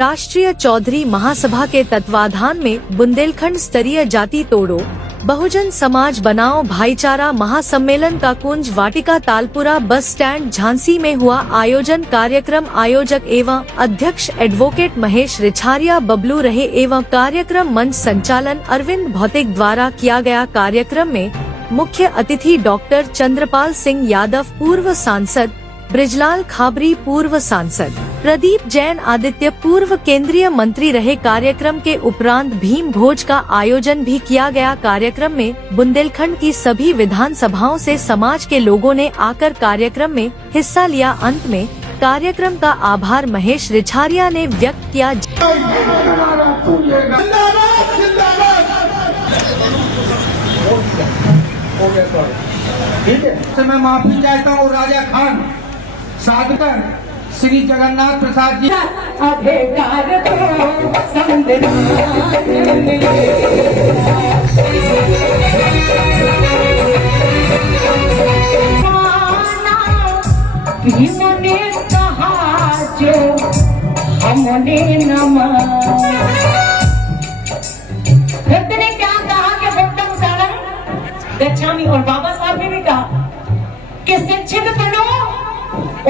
राष्ट्रीय चौधरी महासभा के तत्वाधान में बुंदेलखंड स्तरीय जाति तोड़ो बहुजन समाज बनाओ भाईचारा महासम्मेलन का कुंज वाटिका तालपुरा बस स्टैंड झांसी में हुआ आयोजन। कार्यक्रम आयोजक एवं अध्यक्ष एडवोकेट महेश रिछारिया बबलू रहे एवं कार्यक्रम मंच संचालन अरविंद भौतिक द्वारा किया गया। कार्यक्रम में मुख्य अतिथि डॉक्टर चंद्रपाल सिंह यादव पूर्व सांसद, ब्रिजलाल खाबरी पूर्व सांसद, प्रदीप जैन आदित्य पूर्व केंद्रीय मंत्री रहे। कार्यक्रम के उपरांत भीम भोज का आयोजन भी किया गया। कार्यक्रम में बुंदेलखंड की सभी विधानसभाओं से समाज के लोगों ने आकर कार्यक्रम में हिस्सा लिया। अंत में कार्यक्रम का आभार महेश रिछारिया ने व्यक्त किया। ठीक है, मैं माफी चाहता हूँ राजा खान साधकर श्री जगन्नाथ प्रसाद जी। अधिकार तो संविधान भीमने कहा जो हमने न माना। बुद्ध ने क्या कहा कि बुद्धं शरणं गच्छामि, और बाबा साहब ने भी कहा कि शिक्षित बनो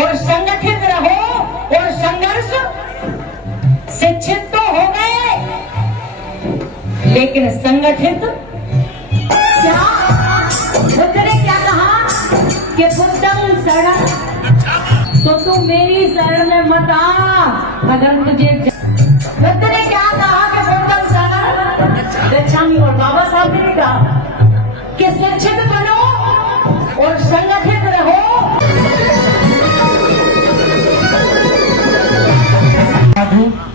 और संगठित रहो और संघर्ष। शिक्षित तो हो गए लेकिन संगठित क्या? बुद्ध ने क्या कहा कि बुद्धं शरणं, तो तू मेरी शरण में मत आ अगर तुझे। बुद्ध ने क्या कहा कि बुद्धं शरणं गच्छामि, और बाबा साहब ने कहा कि शिक्षित बनो और संगठित रहो।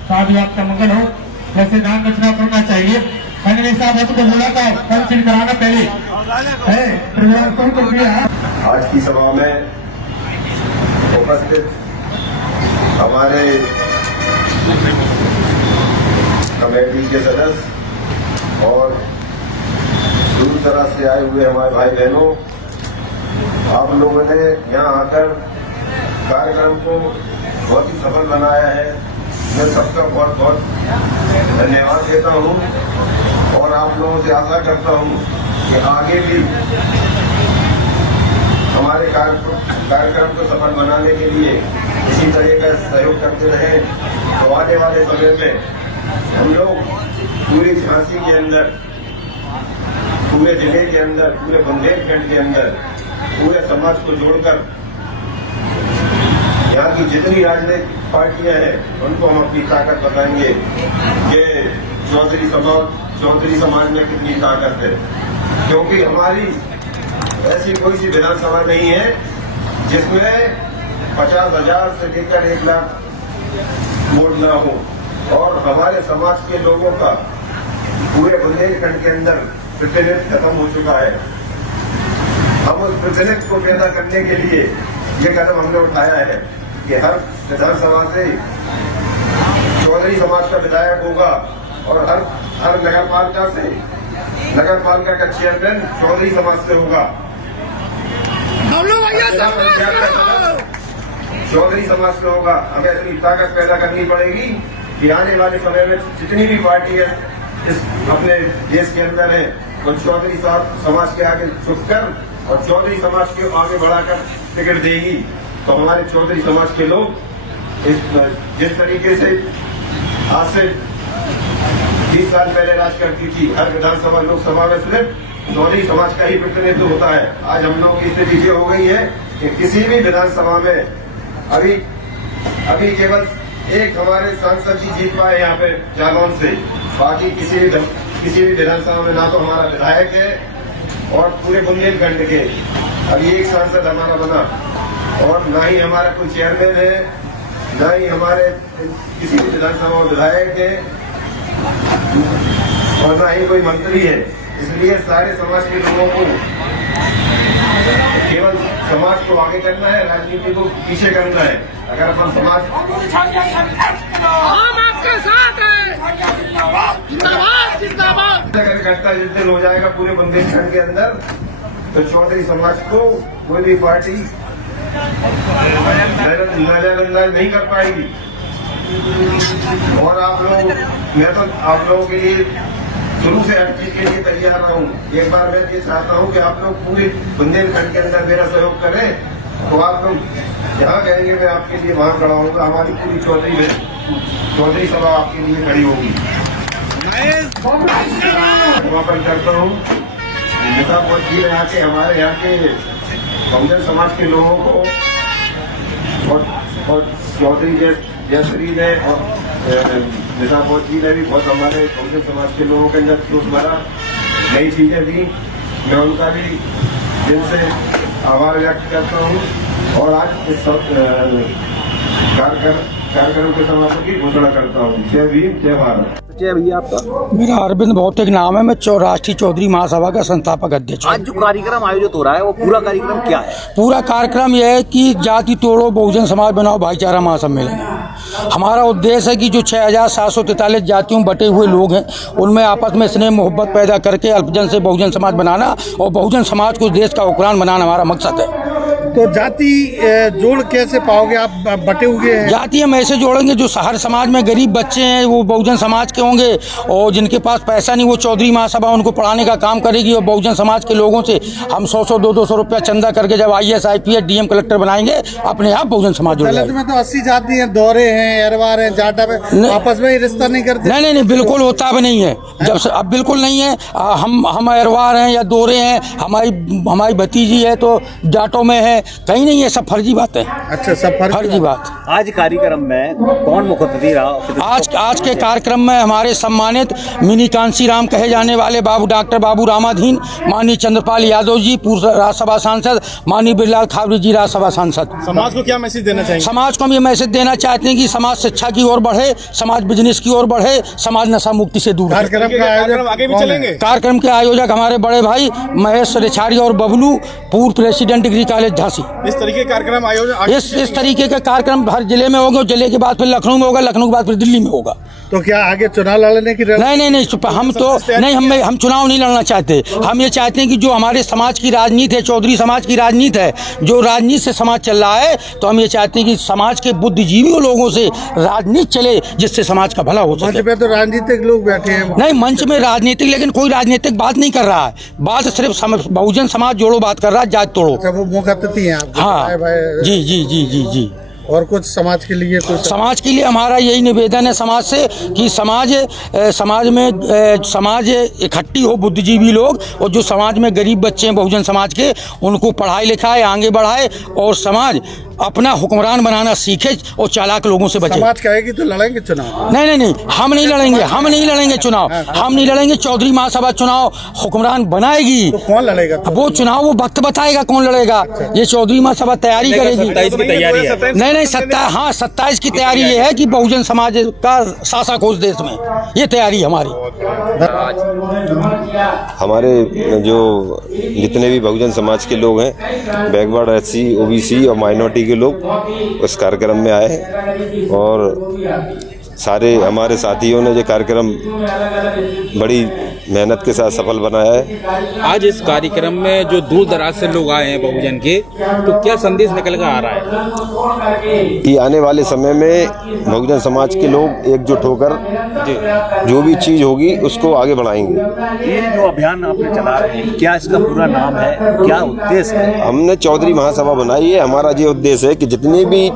साधु आपका मंगल हो। वैसे दान दक्षिणा करना चाहिए। मैंने साहब आपको बोला था कल कराना पहले है। आज की सभा में उपस्थित हमारे कमेटी के सदस्य और दूर दराज से आए हुए हमारे भाई बहनों, आप लोगों ने यहाँ आकर कार्यक्रम को बहुत ही सफल बनाया है। मैं सबका बहुत बहुत धन्यवाद देता हूँ और आप लोगों से आशा करता हूँ कि आगे भी हमारे कार्यक्रम को सफल बनाने के लिए इसी तरह का सहयोग करते रहें। तो आने वाले समय में हम लोग पूरी झांसी के अंदर, पूरे जिले के अंदर, पूरे बुंदेलखंड के अंदर पूरे समाज को जोड़कर यहाँ की जितनी राजनीतिक पार्टियां हैं उनको हम अपनी ताकत बताएंगे कि चौधरी समाज में कितनी ताकत है। क्योंकि हमारी ऐसी कोई सी विधानसभा नहीं है जिसमें 50,000 से लेकर 1 लाख वोट न हो, और हमारे समाज के लोगों का पूरे बुंदेलखंड के अंदर प्रतिनिधित्व खत्म हो चुका है। हम उस प्रतिनिधित्व को पैदा करने के लिए ये कदम हमने उठाया है कि हर विधानसभा से चौधरी समाज का विधायक होगा और हर नगर पालिका का चेयरमैन चौधरी समाज से होगा। चौधरी समाज से होगा। हमें इतनी ताकत पैदा करनी पड़ेगी कि आने वाले समय में जितनी भी पार्टी है इस अपने देश के अंदर है वो चौधरी समाज के आगे झुककर और चौधरी समाज को आगे बढ़ाकर टिकट देगी। तो हमारे चौधरी समाज के लोग जिस तरीके से आज से 20 साल पहले राज करती थी, हर विधानसभा लोकसभा में सिर्फ चौधरी समाज का ही प्रतिनिधित्व होता है। आज हम लोगों की स्थिति ये हो गई है कि किसी भी विधानसभा में अभी केवल एक हमारे सांसद जी जीत पाए यहाँ पे जालौन से। बाकी किसी भी विधानसभा में ना तो हमारा विधायक है और पूरे बुंदेलखंड के अभी एक सांसद हमारा बना, और ना ही हमारा कोई चेयरमैन है, ना ही हमारे किसी भी विधानसभा में विधायक है और ना ही कोई मंत्री है। इसलिए सारे समाज के लोगों को केवल समाज को आगे करना है, राजनीति को पीछे करना है। अगर अपन समाज आपके साथ है, अगर इकट्ठा जिस दिन हो जाएगा पूरे बुंदेलखंड के अंदर, तो चौधरी समाज को कोई भी पार्टी नजरअंदाज नहीं कर पाएगी। और आप लोग, मैं तो आप लोगों के लिए शुरू से हर चीज के लिए तैयार रहूं। एक बार मैं ये चाहता हूं कि आप लोग पूरे बुंदेलखंड के अंदर मेरा सहयोग करें, तो आप लोग जहाँ कहेंगे मैं आपके लिए वहाँ खड़ा होऊंगा। हमारी पूरी चौधरी सभा आपके लिए खड़ी होगी। समापन करता हूँ। नेता जी ने आके हमारे यहाँ के बहुजन समाज के लोगों को और चौधरी जयश्री ने और नेता जी ने भी बहुत हमारे बहुजन समाज के लोगों के अंदर जोश भरा, नई चीजें दी। मैं उनका भी दिल से आभार व्यक्त करता हूँ और आज इस कार्यक्रम के समापन की घोषणा करता हूँ। जय भीम, जय भारत। जय भैया आपका। मेरा अरविंद भौतिक नाम है। मैं राष्ट्रीय चौधरी महासभा का संस्थापक अध्यक्ष हूँ। आज जो कार्यक्रम आयोजित हो रहा है वो पूरा कार्यक्रम क्या है? पूरा कार्यक्रम यह है कि जाति तोड़ो बहुजन समाज बनाओ भाईचारा महासम्मेलन है। हमारा उद्देश्य है कि जो 6743 जातियों बटे हुए लोग हैं उनमें आपस में स्नेह मोहब्बत पैदा करके अल्पजन से बहुजन समाज बनाना और बहुजन समाज को देश का उपकरण बनाना हमारा मकसद है। तो जाति जोड़ कैसे पाओगे आप? बटे हुए हैं जाति हम ऐसे जोड़ेंगे जो हर समाज में गरीब बच्चे हैं वो बहुजन समाज के होंगे और जिनके पास पैसा नहीं वो चौधरी महासभा उनको पढ़ाने का काम करेगी और बहुजन समाज के लोगों से हम 100 200 रुपया चंदा करके जब IAS IPS DM कलेक्टर बनाएंगे अपने आप बहुजन समाज जुड़ जाएगा। में तो 80 जाति हैं, दोहरे हैं, अरवार हैं, जाटा में आपस में ही रिश्ता नहीं करते। नहीं, बिल्कुल होता भी नहीं है। जब से अब बिल्कुल नहीं है। हम अरवार हैं या दोहरे हैं, हमारी भतीजी है तो जाटों में है, कहीं नहीं है, सब फर्जी बात है। अच्छा, सब फर्जी बात। आज कार्यक्रम में कौन मुख्य अतिथि रहा? आज के कार्यक्रम में हमारे सम्मानित मिनी कांसी राम कहे जाने वाले डॉक्टर बाबू रामाधीन, माननीय चंद्रपाल यादव जी पूर्व राज्यसभा सांसद, माननीय बिरलाल खाबरी जी राज्यसभा सांसद। समाज को क्या मैसेज देना चाहिए? समाज को हम ये मैसेज देना चाहते हैं कि समाज शिक्षा की ओर बढ़े, समाज बिजनेस की ओर बढ़े, समाज नशा मुक्ति से दूर। कार्यक्रम के आयोजक आगे भी चलेंगे? कार्यक्रम के आयोजक हमारे बड़े भाई महेश रेछारी और बबलू, पूर्व प्रेसिडेंट डिग्री कॉलेज झांसी। इस तरीके के कार्यक्रम आयोजन इस तरीके के कार्यक्रम हर जिले में होंगे। जिले के बाद फिर लखनऊ में होगा, लखनऊ के बाद फिर दिल्ली में होगा। तो क्या आगे चुनाव लड़ने की? नहीं, हम चुनाव नहीं लड़ना चाहते। हम ये चाहते हैं कि जो हमारे समाज की राजनीति है, चौधरी समाज की राजनीति है, जो राजनीति से समाज चल रहा है, तो हम ये चाहते हैं कि समाज के बुद्धिजीवियों लोगों से राजनीति चले जिससे समाज का भला हो सके। मंच पे तो राजनीतिक लोग बैठे हैं। नहीं, मंच में राजनीतिक, लेकिन कोई राजनीतिक बात नहीं कर रहा है। बात सिर्फ बहुजन समाज जोड़ो बात कर रहा है, जात तोड़ो। अच्छा, वो मुख्य अतिथि हैं आप? हाँ, जी। और कुछ समाज के लिए समाज के लिए हमारा यही निवेदन है समाज से कि समाज इकट्ठी हो, बुद्धिजीवी लोग, और जो समाज में गरीब बच्चे हैं बहुजन समाज के उनको पढ़ाई लिखाए, आगे बढ़ाए और समाज अपना हुक्मरान बनाना सीखे और चालाक लोगों से बचे। समाज कहेगी तो लड़ेंगे चुनाव? नहीं, हम नहीं लड़ेंगे चुनाव। हम नहीं लड़ेंगे। चौधरी महासभा चुनाव हुक्मरान बनाएगी। तो कौन लड़ेगा? वो चुनाव वो वक्त बताएगा कौन लड़ेगा। ये चौधरी महासभा तैयारी करेगी। 27 की तैयारी है। नहीं, 27 की तैयारी ये है कि बहुजन समाज का शासकों देश में, ये तैयारी हमारी। हमारे जो जितने भी बहुजन समाज के लोग हैं, बैकवर्ड SC OBC और माइनॉरिटी के लोग उस कार्यक्रम में आए और सारे हमारे साथियों ने ये कार्यक्रम बड़ी मेहनत के साथ सफल बनाया है। आज इस कार्यक्रम में जो दूर दराज से लोग आए हैं बहुजन के, तो क्या संदेश निकल कर आ रहा है कि आने वाले समय में बहुजन समाज के लोग एकजुट होकर जो भी चीज होगी उसको आगे बढ़ाएंगे। ये जो अभियान आपने चला है, क्या इसका पूरा नाम है, क्या उद्देश्य है? हमने चौधरी महासभा बनाई है। हमारा ये उद्देश्य है कि जितनी भी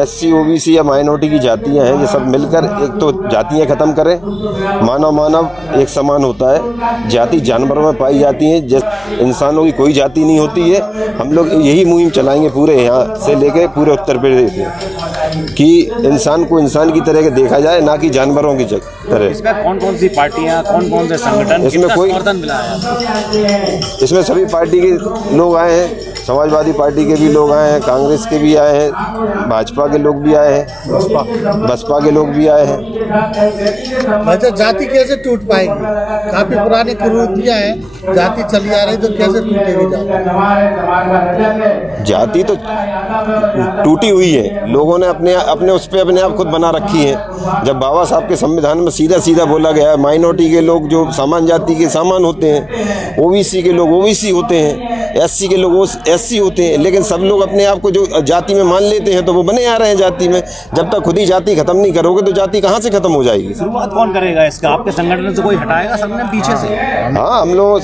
SC OBC या माइनॉरिटी की जातियां हैं ये सब मिलकर एक तो जातियां खत्म करें। मानव एक समान होता है। जाति जानवरों में पाई जाती है, जैसे इंसानों की कोई जाति नहीं होती है। हम लोग यही मुहिम चलाएंगे पूरे यहाँ से लेकर पूरे उत्तर प्रदेश में कि इंसान को इंसान की तरह देखा जाए, ना कि जानवरों की तरह। इसमें कौन कौन सी पार्टियां, कौन कौन से संगठन, इसमें कोई समर्थन मिला है? इसमें सभी पार्टी के लोग आए हैं। समाजवादी पार्टी के भी लोग आए हैं, कांग्रेस के भी आए हैं, भाजपा के लोग भी आए हैं, बसपा के लोग भी आए हैं। अच्छा, जाति कैसे टूट पाएगी? काफी पुरानी कुरीतियां हैं, जाति चली आ रही तो कैसे टूटेगी जाति? तो टूटी हुई है। लोगों ने अपने उस पे अपने आप खुद बना रखी है। जब बाबा साहब के संविधान में सीधा बोला गया, माइनॉरिटी के लोग जो सामान्य जाति के सामान होते हैं, OBC के लोग OBC होते हैं, SC के लोग SC होते हैं, लेकिन सब लोग अपने आप को जो जाति में मान लेते हैं तो वो बने आ रहे हैं जाति में। जब तक खुद ही जाति खत्म नहीं करोगे तो जाति कहाँ से खत्म हो जाएगी? शुरुआत कौन करेगा इसका? आपके संगठन से कोई हटाएगा सरनेम पीछे से? हाँ, हम लोग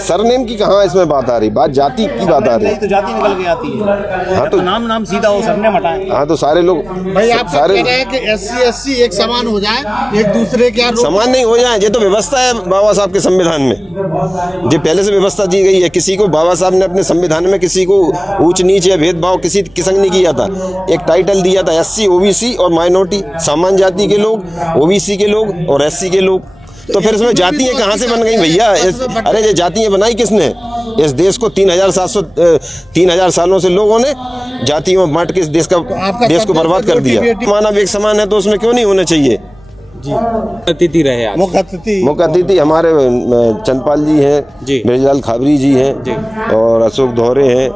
सरनेम की कहाँ इसमें बात आ रही, बात जाति की बात आ रही है। तो जाति निकल के आती है। हाँ, तो नाम सीधा हो, सरनेम हटाए। हाँ, तो सारे लोग भाई आप कह रहे हैं कि SC SC एक समान हो जाए, एक दूसरे के समान नहीं हो जाए। ये तो व्यवस्था है बाबा साहब के संविधान में, जो पहले से व्यवस्था दी गई है। किसी को बाबा साहब ने अपने संविधान में किसी को ऊंच नीच या भेदभाव किसी संग नहीं किया था। एक टाइटल दिया था SC OBC और माइनॉरिटी, सामान्य जाति के लोग, OBC के लोग और SC के लोग। तो फिर इसमें जातियाँ कहाँ से बन गई भैया? अरे ये जातियाँ बनाई किसने? इस देश को 3,000 सालों से लोगों ने जातियों में बांट के इस देश को बर्बाद कर दिया। मानव एक समान है तो उसमें क्यों नहीं होना चाहिए? अतिथि रहे आप। मुख्य अतिथि हमारे चंदपाल जी हैं, ब्रजलाल खाबरी जी हैं और अशोक दोहरे हैं।